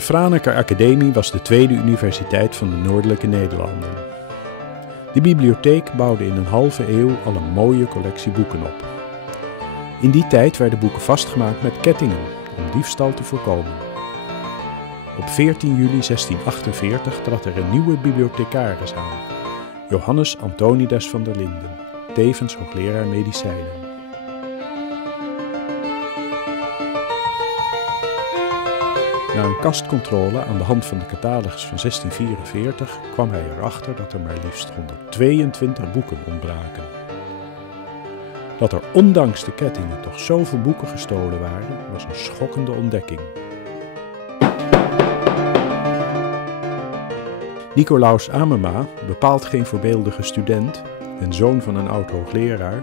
De Franeker Academie was de tweede universiteit van de Noordelijke Nederlanden. De bibliotheek bouwde in een halve eeuw al een mooie collectie boeken op. In die tijd werden boeken vastgemaakt met kettingen om diefstal te voorkomen. Op 14 juli 1648 trad er een nieuwe bibliothecaris aan, Johannes Antonides van der Linden, tevens hoogleraar medicijnen. Na een kastcontrole aan de hand van de catalogus van 1644 kwam hij erachter dat er maar liefst 122 boeken ontbraken. Dat er ondanks de kettingen toch zoveel boeken gestolen waren, was een schokkende ontdekking. Nicolaus Amema, bepaald geen voorbeeldige student en zoon van een oud hoogleraar,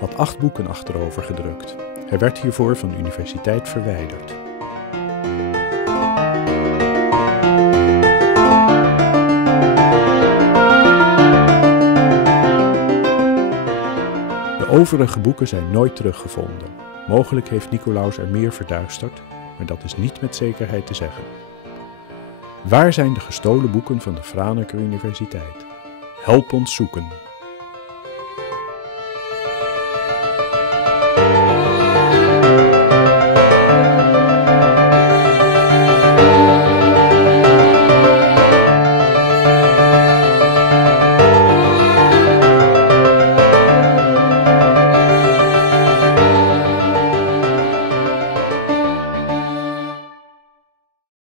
had 8 boeken achterover gedrukt. Hij werd hiervoor van de universiteit verwijderd. De overige boeken zijn nooit teruggevonden. Mogelijk heeft Nicolaus er meer verduisterd, maar dat is niet met zekerheid te zeggen. Waar zijn de gestolen boeken van de Franeker Universiteit? Help ons zoeken.